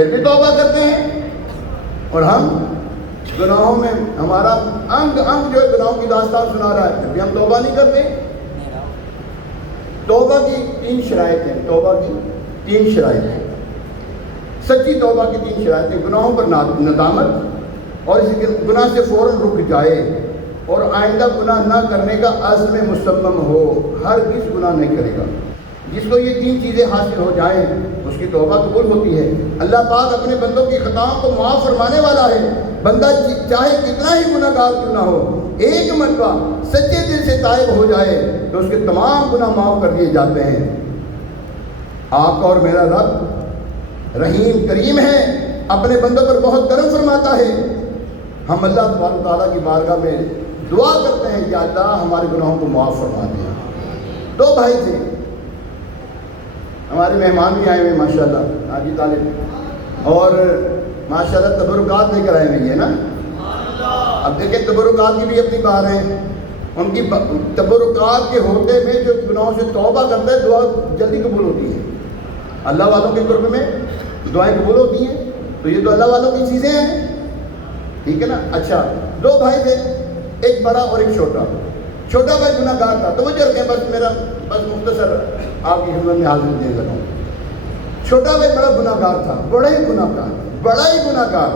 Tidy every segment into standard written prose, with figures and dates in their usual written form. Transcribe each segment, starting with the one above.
پھر بھی توبہ کرتے ہیں، اور ہم گناہوں میں ہمارا انگ جو ہے گناہوں کی داستان سنا رہا ہے، پھر بھی ہم توبہ نہیں کرتے۔ توبہ کی 3 شرائط ہیں، توبہ کی 3 شرائط ہیں، سچی توبہ کی 3 شرائط ہیں۔ گناہوں پر ندامت، اور اسی گناہ سے فوراً رک جائے، اور آئندہ گناہ نہ کرنے کا عزم مصمم ہو، ہرگز گناہ نہیں کرے گا۔ جس کو یہ 3 چیزیں حاصل ہو جائیں اس کی توبہ قبول ہوتی ہے۔ اللہ پاک اپنے بندوں کی خطاؤں کو معاف فرمانے والا ہے۔ بندہ چاہے کتنا ہی گناہ گار کیوں نہ ہو، ایک مرتبہ سچے دل سے تائب ہو جائے تو اس کے تمام گناہ معاف کر دیے جاتے ہیں۔ آپ کا اور میرا رب رحیم کریم ہے، اپنے بندوں پر بہت کرم فرماتا ہے۔ ہم اللہ تبارک و تعالیٰ کی بارگاہ میں دعا کرتے ہیں کہ اللہ ہمارے گناہوں کو معاف فرما دیں۔ 2 بھائی تھے، ہمارے مہمان بھی آئے ہوئے ماشاءاللہ، حاجی طالب، اور ماشاءاللہ تبرکات لے کر آئے ہوئے ہیں نا۔ اب دیکھیں تبرکات کی بھی اپنی بات ہے، ان کی تبرکات کے ہوتے میں جو گناہوں سے توبہ کرتا ہے دعا جلدی قبول ہوتی ہے۔ اللہ والوں کے قرب میں دعائیں قبول ہوتی ہیں، تو یہ تو اللہ والوں کی چیزیں ہیں، ٹھیک ہے نا۔ اچھا، 2 بھائی تھے، ایک بڑا اور ایک چھوٹا۔ چھوٹا بھائی گناہ گار تھا، توجہ رکھیں، بس مختصر آپ کی خدمت میں حاضر دینے لگا ہوں۔ چھوٹا بھائی بڑا گناہ گار تھا، بڑا ہی گناہ گار۔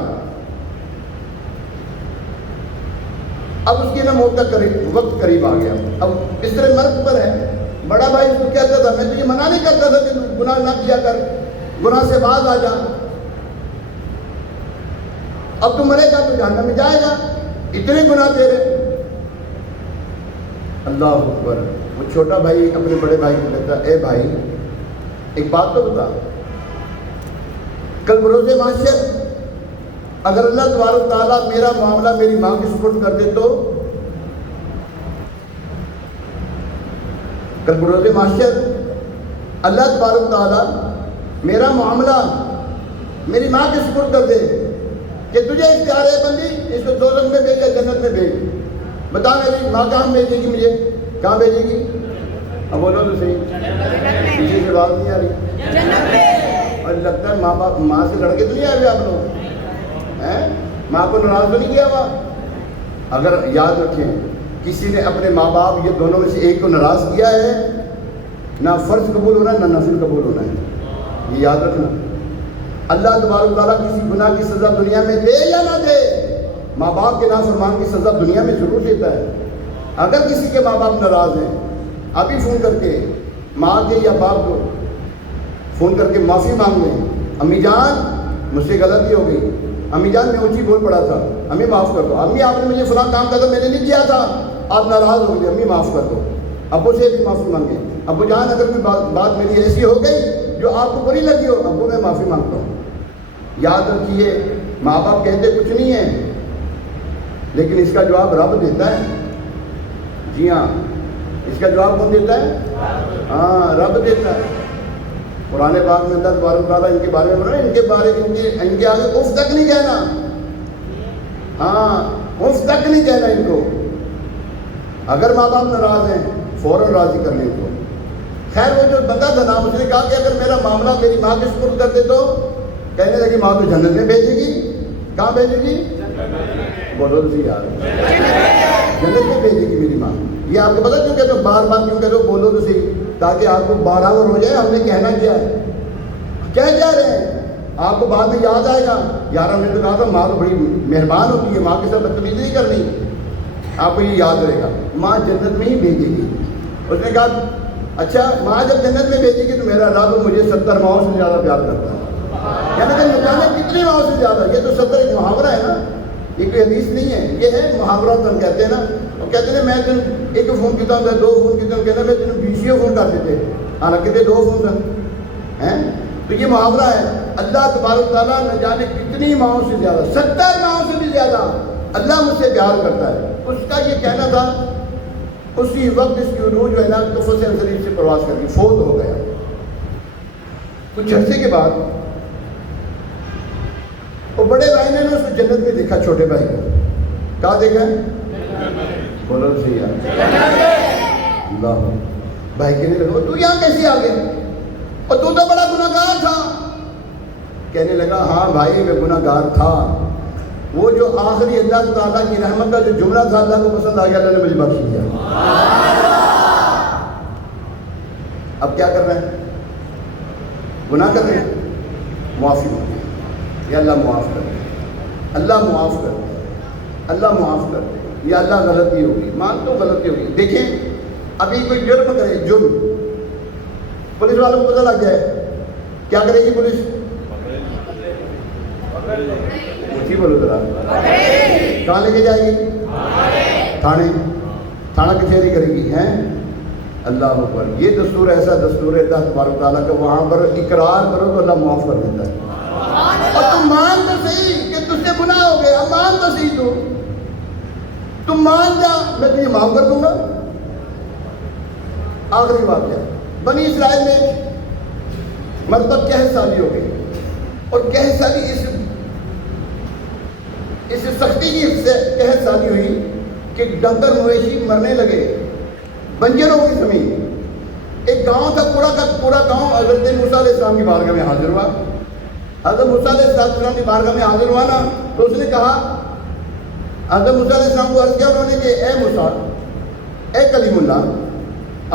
اب اس کی نا موت کا وقت قریب آ گیا، اب بستر مرگ پر ہے۔ بڑا بھائی اس کو کہتا تھا، میں تجھے منع نہیں کرتا تھا کہ گناہ نہ کیا کر، گناہ سے باز آ جا، اب تو مرے گا تو جہنم میں جائے گا، اتنے گناہ تیرے۔ اللہ اکبر۔ وہ چھوٹا بھائی اپنے بڑے بھائی کو کہتا، اے بھائی ایک بات تو بتا، کل بروز محشر اگر اللہ تبارک تعالیٰ میرا معاملہ میری ماں کے سپرد کر دے تو، کل بروز محشر اللہ تبارک تعالیٰ میرا معاملہ میری ماں کے سپرد کر دے کہ تجھے اختیار ہے بندی، اس کو دوزخ میں بھیج یا جنت میں بھیج، بتا میری ماں کہاں بھیجے گی، مجھے کہاں بھیجے گی؟ اب بولو تو صحیح، پیچھے سے بات نہیں آ رہی، اور لگتا ہے ماں سے لڑ کے تو نہیں آئے ہوئے آپ لوگ، ماں کو ناراض تو نہیں کیا ہوا؟ اگر یاد رکھیں کسی نے اپنے ماں باپ یہ دونوں میں سے ایک کو ناراض کیا ہے، نہ فرض قبول ہونا ہے نہ نفل قبول ہونا ہے، یہ یاد رکھنا۔ اللہ تبارک تعالیٰ کسی گناہ کی سزا دنیا میں دے یا نہ دے، ماں باپ کے نافرمان کی سزا دنیا میں ضرور دیتا ہے۔ اگر کسی کے ماں باپ ناراض ہیں، ابھی فون کر کے ماں کے یا باپ کو فون کر کے معافی مانگ لیں، امی جان مجھ سے غلطی ہو گئی، امی جان میں اونچی بول پڑا تھا، امی معاف کر دو، امی آپ نے مجھے فلاں کام کہا تھا میں نے نہیں کیا تھا، آپ ناراض ہو گئے، امی معاف کر دو۔ ابو سے بھی معافی مانگیں، ابو جان اگر کوئی بات میری ایسی ہو گئی جو آپ کو بری لگی ہو، ابو میں معافی مانگتا ہوں۔ یاد رکھیے ماں باپ کہتے کچھ نہیں ہیں، لیکن اس کا جواب رب دیتا ہے۔ جی ہاں، اس کا جواب کون دیتا ہے؟ ہاں، رب دیتا ہے۔ قرآن پاک میں اللہ تبارک تعالیٰ ان کے بارے میں بولا، ان کے آگے اف تک نہیں کہنا، ہاں اف تک نہیں کہنا ان کو۔ اگر ماں باپ ناراض ہیں فوراً راضی کر لیں ان کو۔ خیر وہ جو بندہ تھا نا، اس نے کہا کہ اگر میرا معاملہ میری ماں کے سپرد کر دے تو، کہنے لگی ماں تو جنت میں بھیجے گی، کہاں بھیجے گی؟ بولو تو صحیح یار، جنت میں بھیجے گی میری ماں۔ یہ آپ کو پتا کیوں کہتے ہو، بار بار کیوں کہتے ہو بولو تو صحیح، تاکہ آپ کو برابر ہو جائے ہم نے کہنا کیا ہے، کیا کہہ رہے ہیں، آپ کو بعد میں یاد آئے گا یار ہم نے تو کہا تھا ماں تو بڑی مہربان ہوتی ہے، ماں کے ساتھ بدتمیزی نہیں کرنی، آپ کو یہ یاد رہے گا، ماں جنت میں ہی بھیجے گی۔ اس نے کہا اچھا ماں جب جنت میں بھیجے گی تو میرا رب مجھے 70 ماؤں سے زیادہ پیار کرتا ہے، یعنی کہ نکالے کتنی ماؤں سے زیادہ، یہ تو 70 ایک محاورہ ہے نا، یہ کوئی حدیث نہیں ہے، یہ ہے محاورہ تو ہم کہتے ہیں نا، اور کہتے ہیں میں تین ایک فون کیتا ہوں 2 فون کیتے ہوں، کہتے ہیں میں تین 20 فون کر دیتے، حالانکہ 2 فون ہیں، تو یہ محاورہ ہے۔ اللہ تبارک تعالیٰ نہ جانے کتنی ماؤں سے زیادہ، 70 ماؤں سے بھی زیادہ اللہ مجھ سے پیار کرتا ہے۔ اس کا یہ کہنا تھا، اسی وقت اس کی روح جو ہے نا کفر سے شریف سے پرواز کر کے فوت ہو گیا۔ کچھ عرصے کے بعد وہ بڑے بھائی نے اس کو جنت میں دیکھا، چھوٹے بھائی کو کہاں دیکھا؟ بولو صحیح یار، اللہ بھائی کہنے لگا تو یہاں کیسے آ گئے، اور تو بڑا گناہگار تھا، کہنے لگا ہاں بھائی میں گناہ گار تھا. وہ جو آخری اللہ تعالیٰ کی رحمت کا جو جملہ تھا اللہ کو پسند آ گیا, اللہ نے مجھے بخش دیا. اب کیا کر رہے ہیں؟ گناہ کر رہے ہیں, معافی مانگیں یا اللہ معاف کر دے, اللہ معاف کر دے, اللہ معاف کر دے, یا اللہ غلطی ہوگی, مان تو غلطی ہوگی. دیکھیں ابھی کوئی جرم کرے, جرم, پولیس والوں کو پتہ لگ جائے, کیا کرے گی پولیس؟ اونچی بولو ذرا, کہاں لے کے جائے گی؟ تھانے, تھانہ کچہری کرے گی. ہیں اللہ اکبر. یہ دستور ایسا دستور ہے اللہ تبارک تعالیٰ کا, وہاں پر اقرار کرو تو اللہ معاف کر دیتا ہے. اور تم مان تو صحیح کہ تجھ سے گناہ ہو گیا, مان تو صحیح, تم مان جا, میں تجھے معاف کر دوں گا. آخری واقعہ, بنی اسرائیل میں مرتبہ قحط سالی ہو گئی, اور قحط سالی اس سختی کی قحط سالی ہوئی کہ ڈنگر مویشی مرنے لگے, بنجر ہو گئی زمین. ایک گاؤں تھا, پورا گاؤں حضرت موسیٰ علیہ السلام کی بارگاہ میں حاضر ہوا. حضرت موسیٰ علیہ السلام کی بارگاہ میں حاضر ہوا نا, تو اس نے کہا, حضرت موسیٰ علیہ السلام کو عرض کیا انہوں نے کہ اے موسیٰ, اے کلیم اللہ,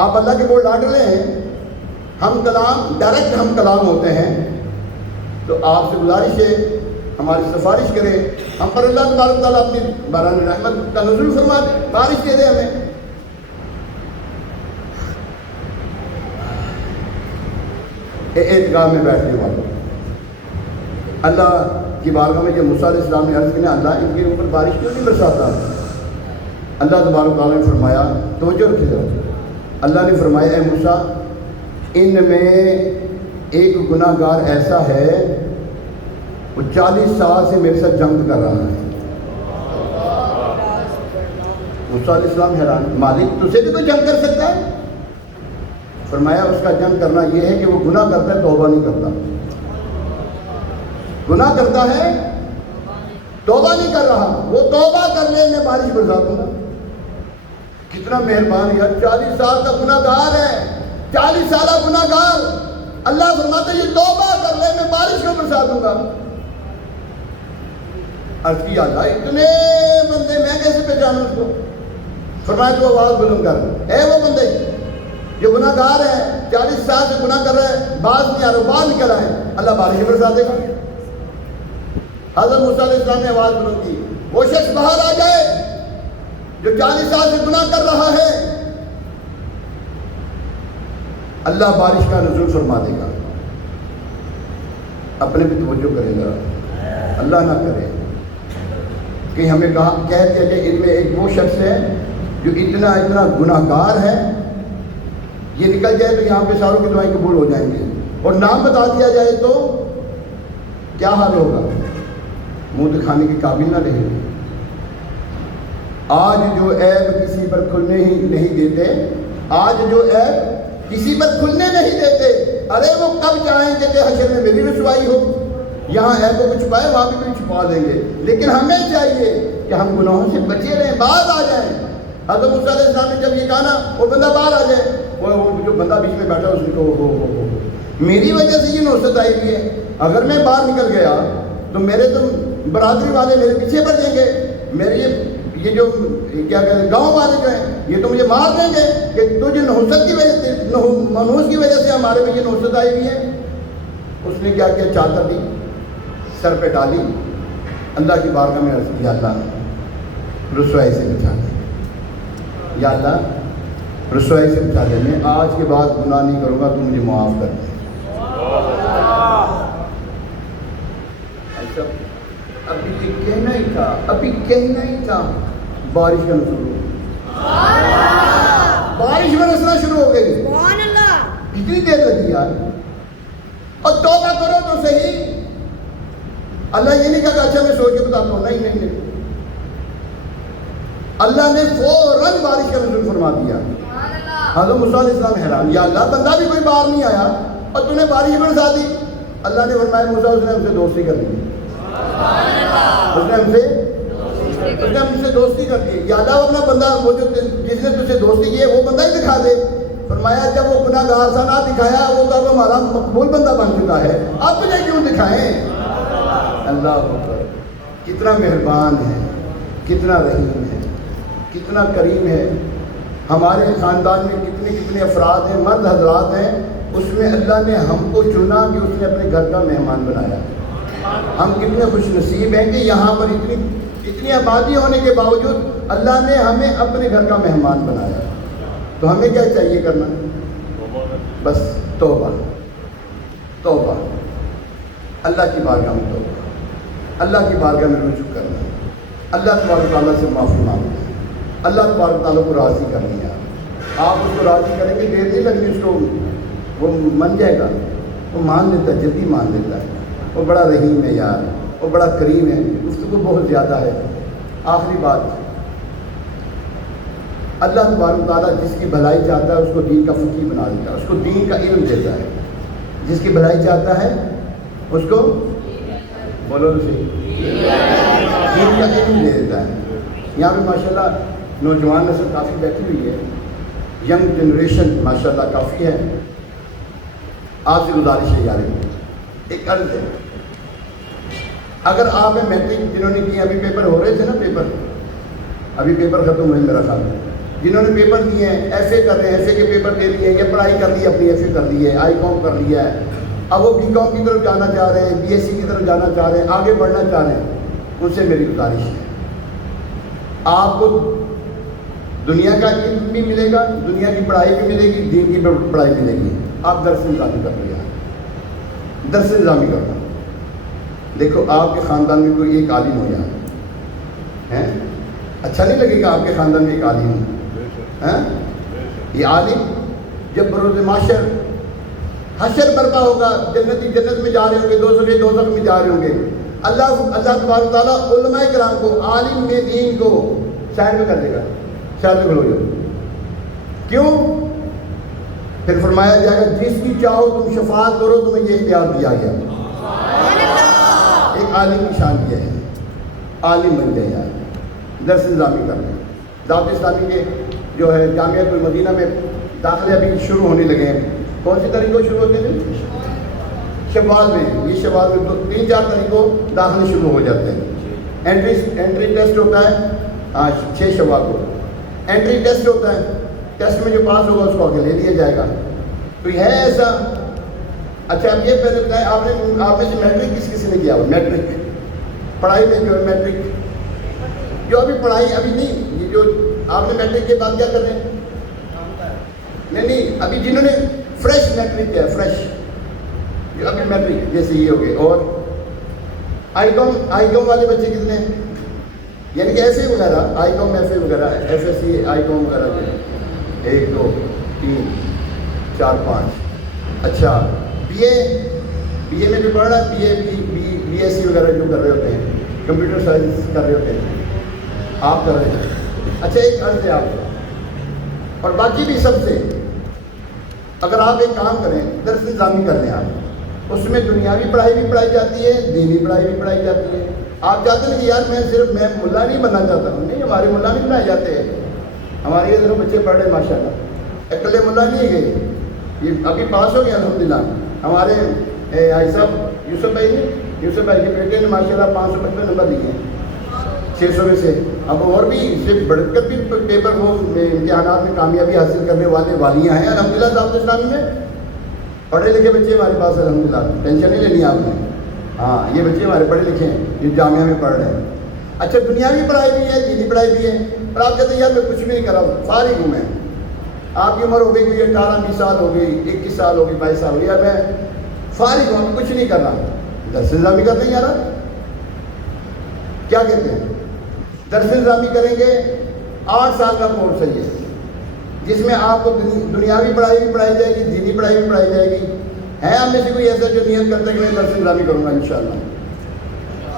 آپ اللہ کے بول ڈانٹ رہے ہیں, ہم کلام ڈائریکٹ ہم کلام ہوتے ہیں, تو آپ سے گزارش ہے ہماری سفارش کرے, ہم پر اللہ تبارک تعالیٰ اپنی باران رحمت کا نزول فرما دے, بارش دے دے ہمیں. اعتکاف میں بیٹھنے والوں, اللہ کی بارگاہ میں جب موسیٰ علیہ السلام نے عرض کی نا اللہ ان کے اوپر بارش کیوں نہیں برساتا, اللہ تبارک تعالیٰ نے فرمایا, توجہ رکھیے ذرا, اللہ نے فرمایا اے موسیٰ ان میں ایک گناہ گار ایسا ہے وہ 40 سال سے میرے ساتھ جنگ کر رہا ہے. موسیٰ علیہ السلام حیران, مالک تجھے بھی کوئی جنگ کر سکتا ہے؟ فرمایا اس کا جنگ کرنا یہ ہے کہ وہ گناہ کرتا ہے, توبہ نہیں کرتا. گناہ کرتا ہے, توبہ نہیں کر رہا, وہ توبہ کر لے میں بارش برسا دوں گا. کتنا مہربان یار, 40 سال کا گناہ گار ہے, 40 سالہ گناہ گار, اللہ فرماتا ہے یہ توبہ کر لے میں بارش کو برسا دوں گا. عرض کیا اللہ اتنے بندے میں کیسے پہچانوں اس کو؟ فرمایا تو آواز بلند کر, اے وہ بندے جو گناہ گار ہے, 40 سال سے گناہ کر رہے ہیں, باز نہیں آ رہا, باہر نکل آئے, اللہ بارش برسا دے گا. حضرت موسیٰ علیہ السلام نے آواز بلند کی, وہ شخص باہر آ جائے جو 40 سال سے گناہ کر رہا ہے, اللہ بارش کا نزول فرما دے گا. اپنے بھی توجہ کرے گا, اللہ نہ کرے کہ ہمیں کہہ دیا کہ ان میں ایک وہ شخص ہے جو اتنا گناہ گار ہے, یہ نکل جائے تو یہاں پہ ساروں کی دعائیں قبول ہو جائیں گے, اور نام بتا دیا جائے تو کیا حال ہوگا, منہ دکھانے کے قابل نہ رہے. آج جو عیب کسی پر کھلنے ہی نہیں دیتے, آج جو عیب کسی پر کھلنے نہیں دیتے, ارے وہ کب چاہیں گے کہ حشر میں میری رسوائی ہو, یہاں عیبوں کو چھپائے وہاں بھی چھپا دیں گے. لیکن ہمیں چاہیے کہ ہم گناہوں سے بچے رہیں, باز آ جائیں. حضرت موسیٰ علیہ السلام نے جب یہ کہا نا, وہ بندہ باہر آ جائے, وہ جو بندہ بیچ میں بیٹھا اس نے کہا میری وجہ سے یہ نوست آئی ہوئی ہے, اگر میں باہر نکل گیا تو میرے تو برادری والے میرے پیچھے پڑ جائیں گے, میرے یہ جو کیا کہتے ہیں گاؤں والے جو ہیں یہ تو مجھے مار دیں گے کہ تجھے نحوست کی وجہ سے, منحوس کی وجہ سے ہمارے میں یہ نوست آئی ہوئی ہے. اس نے کیا کیا, چادر دی, سر پہ ڈالی, اللہ کی بارگاہ میں عرض کیا اللہ رسوائی سے بچا دے, یا اللہ رسوائی سے بچا دے, میں آج کے بعد گناہ نہیں کروں گا, تو مجھے معاف کر دے. ایسا ابھی یہ کہنا ہی تھا, ابھی کہنا ہی تھا, بارش کا نزول ہو, بارش برسنا شروع ہو گئی. کتنی دیر لگی یار, اور توبہ کرو تو صحیح. اللہ یہ نہیں کہا کہ اچھا میں سوچ کے بتاتا ہوں, نہیں, اللہ نے فوراً بارش کا نزول فرما دیا. حضرت موسیٰ علیہ السلام حیران, یا اللہ بندہ بھی کوئی باہر نہیں آیا اور تو نے بارش برسا دی. اللہ نے فرمایا موسیٰ اس نے ہم سے دوستی کر لی, اس نے ہم سے دوستی کر دی. یا اللہ اپنا بندہ, وہ جو جس نے تجھ سے دوستی کی ہے وہ بندہ ہی دکھا دے. فرمایا جب وہ گناہ گار تھا نہ دکھایا، وہ تو اب ہمارا مقبول بندہ بن چکا ہے، اب تجھے کیوں دکھائیں؟ اللہ اکبر، کتنا مہربان ہے، کتنا رحیم ہے، کتنا کریم ہے. ہمارے خاندان میں کتنے کتنے افراد ہیں، مرد حضرات ہیں، اس میں اللہ نے ہم کو چنا کہ اس نے اپنے گھر کا مہمان بنایا. ہم کتنے خوش نصیب ہیں کہ یہاں پر اتنی آبادی ہونے کے باوجود اللہ نے ہمیں اپنے گھر کا مہمان بنایا. تو ہمیں کیا چاہیے کرنا؟ بس توبہ، توبہ، اللہ کی بارگاہ میں توبہ، اللہ کی بارگاہ میں رجوع کرنا، اللہ تبارک تعالیٰ سے معافی مانگنا، اللہ تبارک تعالیٰ کو راضی کرنی ہے. آپ اس کو راضی کریں گے، دیر نہیں لگنی اس کو، وہ مان جائے گا، وہ مان لیتا ہے، جلدی مان لیتا ہے. وہ بڑا رحیم ہے یار، وہ بڑا کریم ہے. گفتگو بہت زیادہ ہے. آخری بات، اللہ تبارک تعالیٰ جس کی بھلائی چاہتا ہے اس کو دین کا فقیہ بنا دیتا ہے، اس کو دین کا علم دیتا ہے. جس کی بھلائی چاہتا ہے اس کو، بولو تو صحیح، دین کا علم دے دیتا ہے. یہاں پہ ماشاءاللہ نوجوان نسل کافی بیٹھی ہوئی ہے، ینگ جنریشن ماشاءاللہ کافی ہے. آپ سے گزارش ہے یار، ایک عرض ہے، اگر آپ میں میٹرک جنہوں نے کی، ابھی پیپر ہو رہے تھے نا، ابھی پیپر ختم ہوئے میرا خیال ہے، جنہوں نے پیپر دیے ہیں، ایف اے کر رہے ہیں، ایف اے کے پیپر دے دیے، یا پڑھائی کر لی اپنی، ایف اے کر لی ہے، آئی کام کر لیا ہے، اب وہ بی کام کی طرف جانا چاہ رہے ہیں، بی ایس سی کی طرف جانا چاہ رہے ہیں، آگے بڑھنا چاہ رہے ہیں، ان سے میری گزارش ہے، آپ کو دنیا کا علم بھی ملے گا، دنیا کی پڑھائی بھی ملے گی، دین کی پڑھائی ملے گی. آپ درس نظامی کر لیا، درس نظامی کرنا. دیکھو آپ کے خاندان میں کوئی ایک عالم ہو جائے، اچھا نہیں لگے گا آپ کے خاندان میں ایک عالم ہو. یہ عالم جب بروز معاشر حشر برپا ہوگا، جنتی جنت میں جا رہے ہوں گے، دوزخ میں جا رہے ہوں گے، اللہ تبارک تعالیٰ علماء کرام کو، عالم میں دین کو سائڈ میں کر دے گا، سائڈ میں کھڑو جاؤ. کیوں؟ پھر فرمایا جائے گا جس کی چاہو تم شفاعت کرو، تمہیں یہ اختیار دیا گیا. ایک عالم کی شان یہ ہے، عالم بن گئے یار. درس نظامی کر لیں. دعوت اسلامی کے جو ہے جامعۃ المدینہ میں داخلے ابھی شروع ہونے لگے ہیں. کون سی تاریخ کو شروع ہوتے ہیں؟ شوال میں. یہ شوال میں 3-4 تاریخ کو داخلے شروع ہو جاتے ہیں. انٹری ٹیسٹ ہوتا ہے 6 شوال کو. انٹری ٹیسٹ ہوتا ہے، ٹیسٹ میں جو پاس ہوگا اس کو آگے لے لیا جائے گا. تو ہے ایسا. اچھا اب یہ پہلے بتائیں، آپ میں سے میٹرک کس نے کیا ہوا؟ میٹرک پڑھائی میں جو ہے میٹرک جو ابھی پڑھائی ابھی نہیں، یہ جو آپ نے میٹرک کے بعد کیا کر رہے ہیں؟ نہیں ابھی جنہوں نے فریش میٹرک کیا، فریش جو ابھی میٹرک جیسے یہ ہو گئے. اور آئی کام والے بچے کتنے ہیں؟ یعنی کہ ایف اے وغیرہ، آئی کام ایف اے وغیرہ، ایف ایس سی آئی کام وغیرہ جو 1 2 3 4 5. اچھا بی اے میں جو پڑھ رہا ہے، بی ایس سی وغیرہ جو کر رہے ہوتے ہیں، کمپیوٹر سائنس کر رہے ہوتے ہیں، آپ کر رہے ہیں. اچھا ایک عرض ہے آپ کو، اور باقی بھی سب سے، اگر آپ ایک کام کریں، درس نظامی کر لیں آپ، اس میں دنیاوی پڑھائی بھی پڑھائی جاتی ہے، دینی پڑھائی بھی پڑھائی جاتی ہے. آپ چاہتے ہیں کہ یار میں ملا نہیں بننا چاہتا ہوں. نہیں، ہمارے ملا نہیں بنائے جاتے ہیں. ہمارے ادھر بچے پڑھ رہے ہیں ماشاء اللہ، اکلے ملا نہیں گئے، یہ ابھی پاس ہو گیا الحمدللہ. ہمارے بھائی صاحب یوسف بھائی کے بیٹے نے ماشاء اللہ 555 نمبر لیے ہیں 600 میں سے. اب اور بھی اس سے بڑھ کر بھی پیپر وہ امتحانات میں کامیابی حاصل کرنے والے والیاں ہیں الحمدللہ. دعوت اسلامی میں پڑھے لکھے بچے ہمارے پاس الحمدللہ، ٹینشن نہیں لینی آپ نے. ہاں یہ بچے ہمارے پڑھے لکھے ہیں، یہ جامعہ میں پڑھ رہے ہیں. اچھا دنیاوی پڑھائی بھی ہے، دینی پڑھائی بھی ہے. اور آپ کہتے ہیں یار میں کچھ بھی نہیں کر رہا ہوں، فارغ ہوں میں. آپ کی عمر ہو گئی کوئی 18-20 سال ہو گئی، 21 سال ہو گئی، 22 سال ہو گئی، میں فارغ ہوں، کچھ نہیں کر رہا. درس نظامی کر رہے ہیں یار، کیا کہتے ہیں؟ درس نظامی کریں گے. 8 سال کا کورس ہے یہ، جس میں آپ کو دنیاوی پڑھائی بھی پڑھائی جائے گی، دینی پڑھائی بھی پڑھائی جائے گی. ہے ہم میں سے کوئی ایسا جو نیت کرتا ہے کہ میں درس نظامی کروں گا انشاءاللہ؟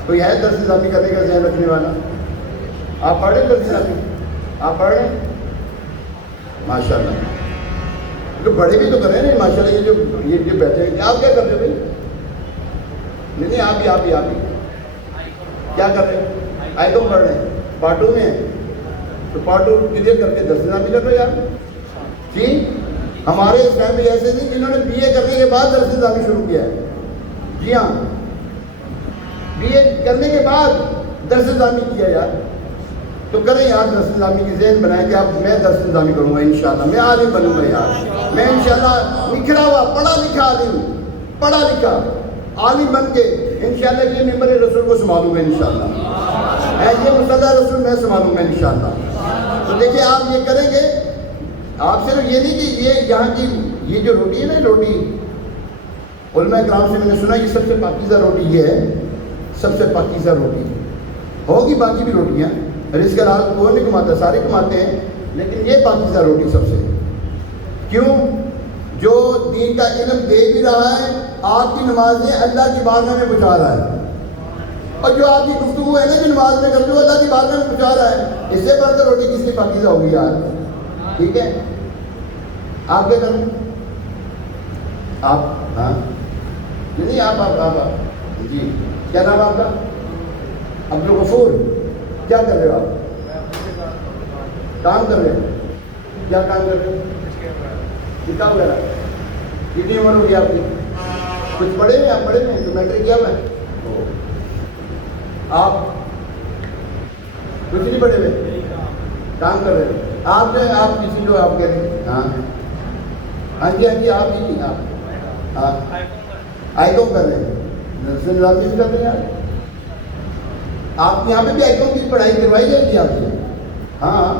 کوئی ہے درس نظامی کرنے کا ذہن رکھنے والا؟ آپ پڑھ رہے ہیں درس نظامی؟ آپ پڑھ رہے ہیں ماشاء اللہ؟ تو بڑے بھی تو کر رہے ہیں ماشاء اللہ. یہ جو بیٹھے ہیں، آپ کیا کر رہے ہو بھائی؟ نہیں آپ ہی کیا کر رہے ہیں؟ آئی کام پڑھ رہے ہیں، پارٹ 2 میں ہیں. تو پارٹ 2 کلیئر کر کے درس نظامی کر رہے ہو یار. جی ہمارے اس ٹائم بھی ایسے نہیں جنہوں نے بی اے کرنے کے بعد درس نظامی شروع کیا ہے. جی ہاں, بی اے کرنے کے بعد درس نظامی کیا یار. تو کریں یار درس نظامی کی ذہن بنائیں کہ اب میں درس نظامی کروں گا انشاءاللہ, میں عالم بنوں گا یار. میں انشاءاللہ نکھرا ہوا پڑھا لکھا عالم, پڑھا لکھا عالم بن کے انشاءاللہ یہ ممبر رسول کو سنبھالوں گا انشاءاللہ. یہ مصلی رسول میں سنبھالوں گا انشاءاللہ. تو دیکھیں آپ یہ کریں گے, آپ صرف یہ نہیں کہ یہ یہاں کی یہ جو روٹی ہے نا, روٹی علماء کرام سے میں نے سنا یہ سب سے پاکیزہ روٹی یہ ہے, سب سے پاکیزہ روٹی. ہوگی باقی بھی روٹیاں, رزق حلال کوئی نہیں کماتا, سارے کماتے ہیں, لیکن یہ پاکیزہ روٹی سب سے. کیوں؟ جو دین کا علم دے بھی رہا ہے, آپ کی نمازیں اللہ کی بارگاہ میں پہنچا رہا ہے, اور جو آپ کی گفتگو ہے نا جو نماز میں کرتے ہو اللہ کی بارگاہ میں پہنچا رہا ہے, اس سے بڑھ کر روٹی کس کی پاکیزہ ہوگی یار. ٹھیک ہے, آپ کیا کریں؟ آپ ہاں نہیں آپ جی کیا نام ہے آپ کا؟ عبدالغفور. کیا کر رہے ہو آپ؟ کام کر رہے ہیں. کیا کام کر رہے ہو؟ کتاب وغیرہ. کتنی عمر ہوگی آپ کی؟ کچھ پڑھے ہیں آپ؟ پڑھے ہیں تو میٹرک کیا میں آپ کچھ نہیں پڑھے ہوئے کام کر رہے ہیں. آپ جو ہے آپ کسی کو آپ کہہ رہے ہیں ہاں ہاں جی آپ ہی ہاں آئی کام کر رہے ہیں, نرسری نظامی بھی کر رہے ہیں یار. آپ یہاں پہ بھی آئی کام کی پڑھائی کروائی جائے گی آپ سے. ہاں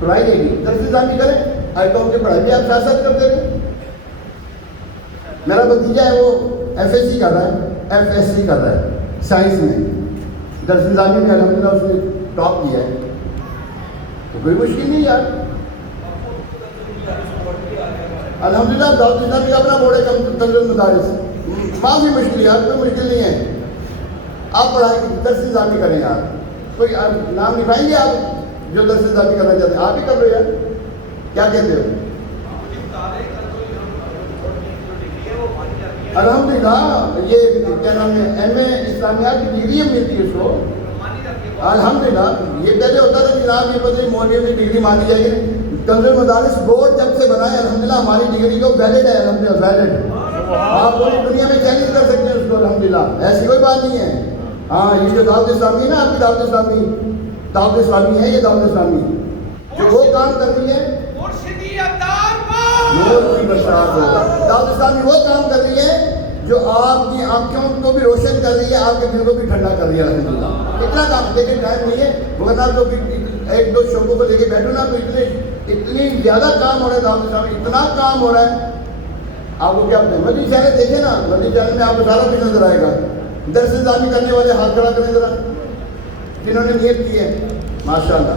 کروائی جائے گی. درس نظامی کریں, آئی کام کی پڑھائی بھی آپ ساتھ ساتھ کرتے رہیں. میرا بھتیجا ہے وہ ایف ایس سی کر رہا ہے, ایف ایس سی کر رہا ہے سائنس میں. درس نظامی میں الحمدللہ اس نے ٹاپ کیا ہے. تو کوئی مشکل نہیں یار. الحمدللہ دعوت اسلامی کا اپنا بورڈ ہے تنظیم مدارس, معافی مشکل یار, کوئی مشکل نہیں ہے. آپ پڑھائی درس نظامی کریں یار. کوئی نام لکھائیں گے آپ جو درس نظامی کرنا چاہتے ہیں؟ آپ ہی کر رہے ہو یار. کیا کہتے ہو؟ الحمدللہ یہ کیا نام ہے ایم اے اسلامیات کی ڈگری ملتی ہے اس کو. الحمدللہ یہ پہلے ہوتا تھا جناب یہ پتہ مولوی کی ڈگری مانی جائے گی. تنظیم مدارس بورڈ جب سے بنا ہے الحمدللہ ہماری ڈگری کو ویلڈ ہے. الحمدللہ ویلڈ, آپ پوری دنیا میں چیلنج کر سکتے ہیں اس کو. الحمدللہ ایسی کوئی بات نہیں ہے. ہاں یہ جو دعوت اسلامی ہے نا آپ کی دعوت اسلامی ہے, یہ دعوت اسلامی جو وہ کام کر رہی ہے دعوت اسلامی وہ کام کر رہی ہے جو آپ کی آنکھوں کو بھی روشن کر رہی ہے, آپ کے دل کو بھی ٹھنڈا کر رہی ہے. الحمدللہ اتنا کام دیکھیں ٹائم نہیں ہے, مگر تو ایک دو شعبوں کو لے کے بیٹھو نا تو اتنی زیادہ کام ہو رہا ہے دعوت اسلامی, اتنا کام ہو رہا ہے. آپ کو کیا پتہ ہے, مدنی چینل دیکھیں نا, مدنی چینل میں آپ کو سارا کچھ نظر آئے گا. درس نظامی کرنے والے ہاتھ کھڑا کریں ذرا جنہوں نے نیت کی ہے ماشاءاللہ.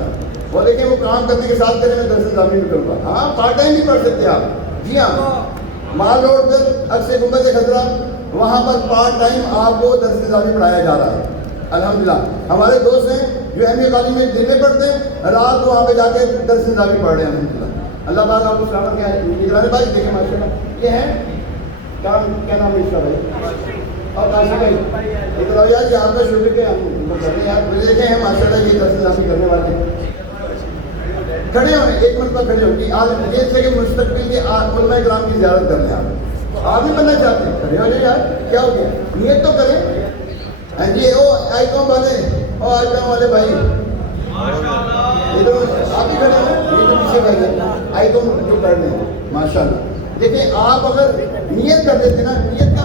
وہ دیکھیں وہ کام کرنے کے ساتھ کریں میں درس نظامی بھی کروں گا. ہاں پارٹ ٹائم بھی پڑھ سکتے آپ. جی ہاں مال روڈ پر عکس گنبد خضرا وہاں پر پارٹ ٹائم آپ کو درس نظامی پڑھایا جا رہا ہے. الحمدللہ ہمارے دوست ہیں جو ایم اے کالج میں دن میں پڑھتے ہیں, رات کو وہاں پہ جا کے درس نظامی پڑھ رہے ہیں. الحمدللہ اللہ تعالیٰ آپ کو سلامت کیا ہے. نگرانی بھائی دیکھیں ماشاءاللہ یہ ہے کام, کیا نام ہے اس کا بھائی؟ اور کاشی بھائی ادھر یار یہ آپ کا شکر کے ہم کر رہے ہیں یار. مجھے دیکھیں ہیں ماشاءاللہ یہ درس نظامی کرنے والے کھڑے ہوئے ایک منٹ پر کھڑے ہوگی. آج یہ تھے کہ مستقبل کے علماء کرام کی زیارت کرنے آپ بھی بننا چاہتے ہیں, کھڑے ہو جائے یار. کیا ہو گیا, نیت تو کریں. ہاں جی او آئی کام والے, او آئی کام والے بھائی ادھر آپ بھی کھڑے ہیں, یہ تو پیچھے بھائی ہے آئی کام جو کر رہے ہیں ماشاءاللہ. دیکھیں آپ اگر نیت کر دیتے نا, نیت کا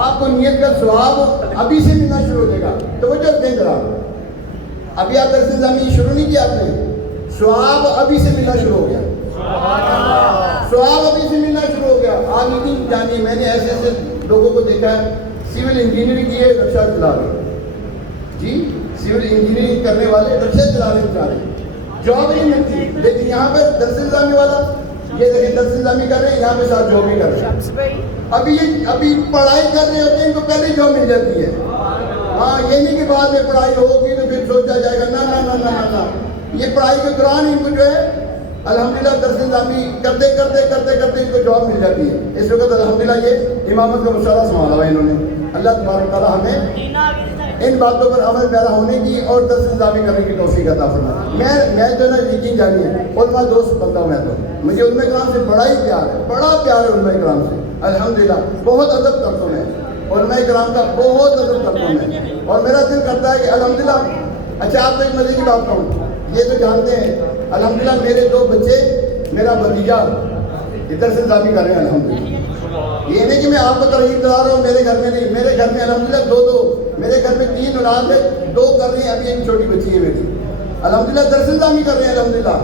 آپ کو نیت کا ثواب ابھی سے ملنا شروع ہو جائے گا. تو وہ جو دیں ذرا ابھی آپ درس نظامی شروع نہیں کیا آپ نے, ثواب ابھی سے ملنا شروع ہو گیا. ثواب ابھی سے ملنا شروع ہو گیا. آپ نہیں جانی, میں نے ایسے ایسے لوگوں کو دیکھا ہے سول انجینئرنگ کیے رکشہ چلا رہے, جی سول انجینئرنگ کرنے والے رکشہ چلا رہے بچارے, جاب نہیں ملتی. لیکن یہاں پہ درس نظامی والا یہ دیکھیں درس نظامی کر رہے ہیں, یہاں پہ ساتھ جاب بھی کر رہے ہیں. ابھی پڑھائی کر رہے ہوتے ہیں, ان کو پہلے جاب مل جاتی ہے. ہاں یہ نہیں کہ بعد میں پڑھائی ہوگی تو پھر سوچا جائے گا, نہ نہ نہ نہ نہ, یہ پڑھائی کے دوران ان کو جو ہے الحمدللہ درس نظامی کرتے کرتے ان کو جاب مل جاتی ہے. اس وقت الحمدللہ یہ امامت کا مشورہ سنبھالا ہوا انہوں نے. اللہ تبارک تعالیٰ ہمیں ان باتوں پر عمل پیرا ہونے کی اور درس نظامی کرنے کی توفیق عطا فرمائے. میں جو ہے نا یقین جانی ہے علماء دوست بندہ ہوں. میں تو مجھے علماء کرام سے بڑا ہی پیار ہے, بڑا پیار ہے علماء کرام سے. الحمدللہ بہت ادب کرتا ہوں میں, علماء کرام کا بہت ادب کرتا ہوں میں. اور میرا دل کرتا ہے کہ الحمدللہ. اچھا آپ کو ایک مزے کی بات کہوں, یہ تو جانتے ہیں الحمدللہ میرے 2 بچے, میرا بھتیجا ادھر سے نظامی کر رہے ہیں الحمدللہ. یہ نہیں کہ میں آپ کو ترغیب دلا رہا ہوں, میرے گھر میں نہیں, میرے گھر میں الحمدللہ 2 میرے گھر میں 3 اولاد ہے, 2 کر رہے ہیں, ابھی ایک چھوٹی بچی ہے میری الحمدللہ درس نظامی کر رہے ہیں الحمدللہ.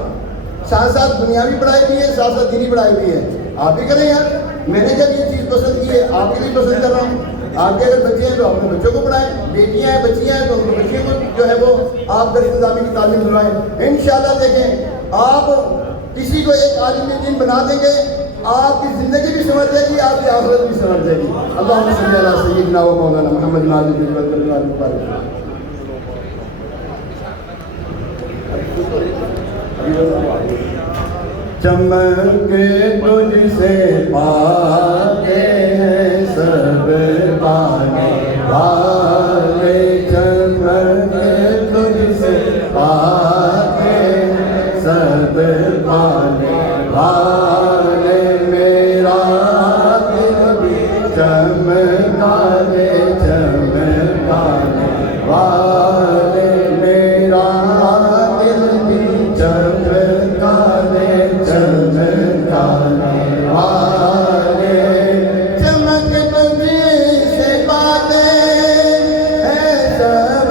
ساتھ ساتھ دنیاوی پڑھائی بھی ہے, ساتھ ساتھ دینی پڑھائی بھی ہے. آپ بھی کریں یار, میں نے جب یہ چیز پسند کی ہے آپ کے لیے پسند کر رہا ہوں. آپ کے اگر بچے ہیں تو اپنے بچوں کو پڑھائیں, بیٹیاں ہیں بچیاں ہیں تو ان بچیوں کو جو ہے وہ آپ درس نظامی کی تعلیم دلوائیں. انشاءاللہ دیکھیں آپ کسی کو ایک عالم دین بنا دیں گے, آپ کی زندگی بھی سمجھ جائے گی, آپ کی آخرت بھی سمجھ جائے گی. اللہم صلی علی سیدنا و مولانا محمد نازل بالبرکۃ. چمک تجھ سے پاتے ہیں سب پانے والے, چمک تجھ سے پاتے ہیں سب پانے والے. میرا دل بھی چمکا دے چمکانے والے, میرا دل بھی چمکا دے چمکانے والے. چمک تجھ سے پاتے ہیں سب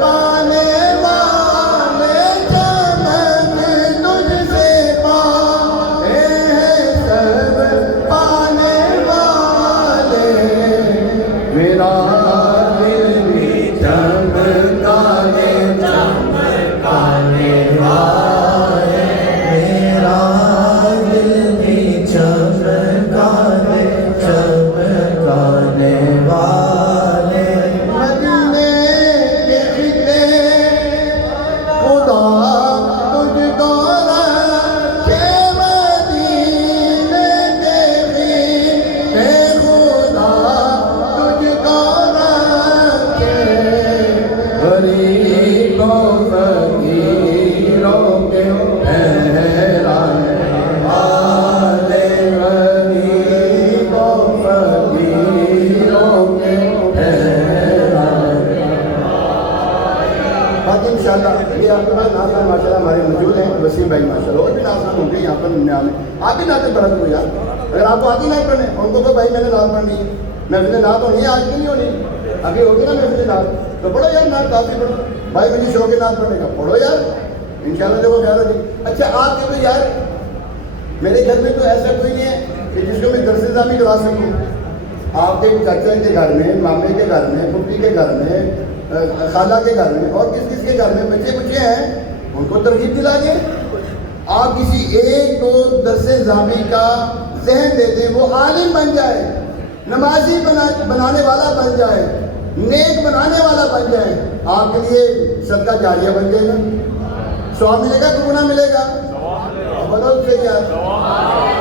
پانے والے, چمک تجھ سے پاتے ہیں سب پانے والے. میرا دل بھی چمکا دے چمکانے والے, میرا دل بھی چمکا دے چمکانے والے. مدینے کے خطے خدا تجھ کو رکھے, مدینے کے خطے خدا تجھ کو رکھے. غریبوں فقیروں کے ٹھہرانے والے, غریبوں فقیروں کے ٹھہرانے. باقی انشاءاللہ یہ آپ کے پاس ناظرین ماشاءاللہ ہمارے موجود ہیں, وسیم بھائی ماشاءاللہ, اور بھی ناظرین ہوں گے یہاں پر نیا میں. آپ بھی نعتیں پڑھا دو یار, اگر آپ کو آتی نعت پڑھنے ان کو تو بھائی میں نے نعت پڑھنی ہے. محفل نعت ہونی ہے, آج کی نہیں ہونی, ابھی ہوگی نا محفل نعت, تو پڑھو یار نعت, کافی پڑھو بھائی, مجھے شوق ہے نعت پڑھنے کا, پڑھو یار انشاءاللہ دیکھو خیر ہوگی. اچھا آپ کے تو یار میرے گھر میں تو ایسا کوئی نہیں ہے کہ جس کو میں درس نظامی کرا سکوں. آپ کے چچا کے گھر میں, مامے کے گھر میں, پھپھی کے گھر میں, خالہ کے گھر میں اور کس کے گھر میں بچے ہیں, ان کو ترغیب دلا کے آپ کسی ایک 2 درس نظامی کا ذہن دے دیں, وہ عالم بن جائے, نمازی بنانے والا بن جائے, نیک بنانے والا بن جائے, آپ کے لیے صدقہ جاریہ بن جائے گا. ثواب ملے گا کہ گناہ ملے گا؟ بدل سے یار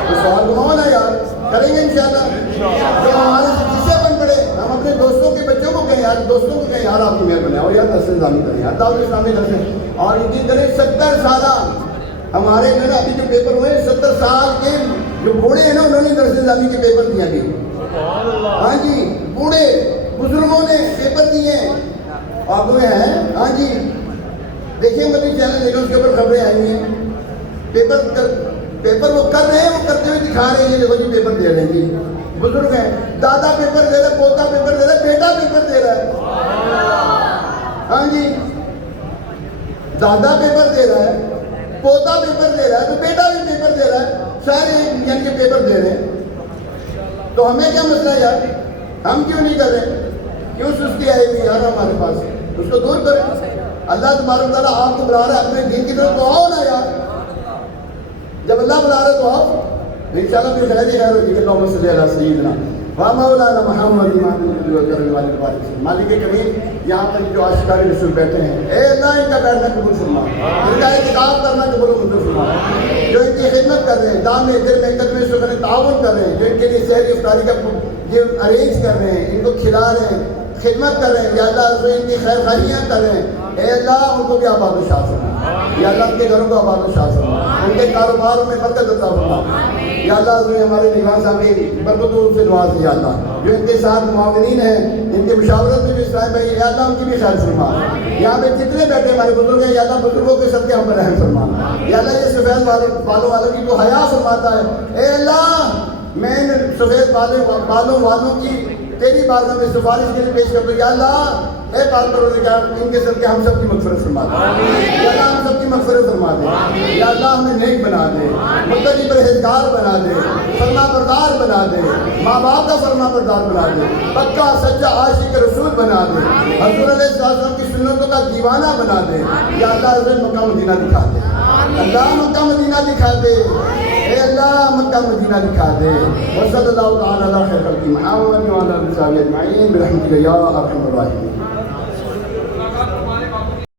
تو سوال گماؤ نا یار, کریں گے انشاءاللہ. جو ہمارے سے جسے بن پڑے, ہم اپنے دوستوں کے بچوں کو کہیں یار, دوستوں کو کہیں یار آپ کی مہربانی اور یار درس نظامی کریں یار, دعوت اسلامی درس. اور یقین کریں 70 سالہ ہمارے جو نا ابھی جو پیپر ہوئے 70 سال کے جو بوڑھے ہیں نا, انہوں نے درس نظامی کے پیپر دیا ابھی. ہاں جی, بوڑھے بزرگوں نے پیپر دیے آپ میں ہیں. ہاں جی دیکھیں مدنی چینل دیکھیں, اس کے اوپر خبریں آئی ہیں. پیپر وہ کر رہے ہیں, وہ کرتے ہوئے دکھا رہے ہیں, دیکھو جی پیپر دے رہے ہیں جی. بزرگ ہیں, دادا پیپر دے رہا ہے, پوتا پیپر دے رہا ہے, بیٹا پیپر دے رہا ہے. ہاں جی, دادا پیپر دے رہا ہے, پوتا پیپر دے رہا ہے, تو بیٹا بھی پیپر دے رہا ہے, سارے یعنی کہ پیپر دے رہے ہیں. تو ہمیں کیا مسئلہ ہے یار, ہم کیوں نہیں کر رہے؟ کیوں سستی آئی ہوئی یار ہمارے پاس, اس کو دور کریں. اللہ تبارک تعالیٰ آپ کو بلا رہا ہے اپنے دین کی طرف, تو آؤ نا یار. جب اللہ بلا رہا ہے تو آؤ, انشاءاللہ پھر خیر ہی خیر ہوگی. اللہم صلی علی سیدنا مولانا محمد مالک کریم یہاں پر جو عاشقان رسول بیٹھے ہیں اے اللہ ان کا بیٹھنا قبول فرما، ان کا اعتکاف کرنا قبول منظور فرما، جو ان کی خدمت کر رہے ہیں دام میں دل میں قدم سخن تعاون کر رہے ہیں، جو ان کے لیے سحری افطاری کا یہ ارینج کر رہے ہیں، ان کو کھلا رہے ہیں، خدمت کر رہے ہیں، یا اللہ جو ان کی خیر خیریاں کر رہے ہیں، اے اللہ ان کو بھی آباد و شاد فرما، یا اللہ ان کے گھروں کو آباد و شاد فرما، ان کے کاروباروں میں برکت عطا فرما، یا اللہ جو ہمارے نگران صاحب کی برکتوں سے نواز دے، یا اللہ جو ان کے ساتھ معاونین ہیں، ان کے مشاورت میں جو اسلام بھائی، یا اللہ ان کی بھی خیر فرما، یہاں پہ جتنے بیٹھے ہمارے بزرگ ہیں، یا اللہ بزرگوں کے صدقے ہم پر رحم فرما، یا اللہ یہ سفید بالوں والوں کی تو حیا فرماتا ہے، اے اللہ میں ان سفید بالوں والوں کی تیری بارگاہ میں سفارش کے لیے پیش کر دوں، یا اللہ اے پاک پروردگار ان کے صدقے ہم سب کی مغفرت فرما دے، یا اللہ ہم سب کی مغفرت فرما دے، یا اللہ ہمیں نیک بنا دے، متقی پرہیزگار بنا دے، فرما بردار بنا دے، ماں باپ کا فرما بردار بنا دے، پکا سچا عاشق رسول بنا دے، حضور علیہ السلام کی سنتوں کا دیوانہ بنا دے، یا اللہ حضرت مکہ مدینہ دکھا دے، اللہ مکہ مدینہ دکھا دے، اے اللہ مکہ مدینہ دکھا دے، وصلی اللہ تعالی علی خیر خلق محمد وعلی آلہ وصحبہ اجمعین برحمتک یا ارحم الراحمین۔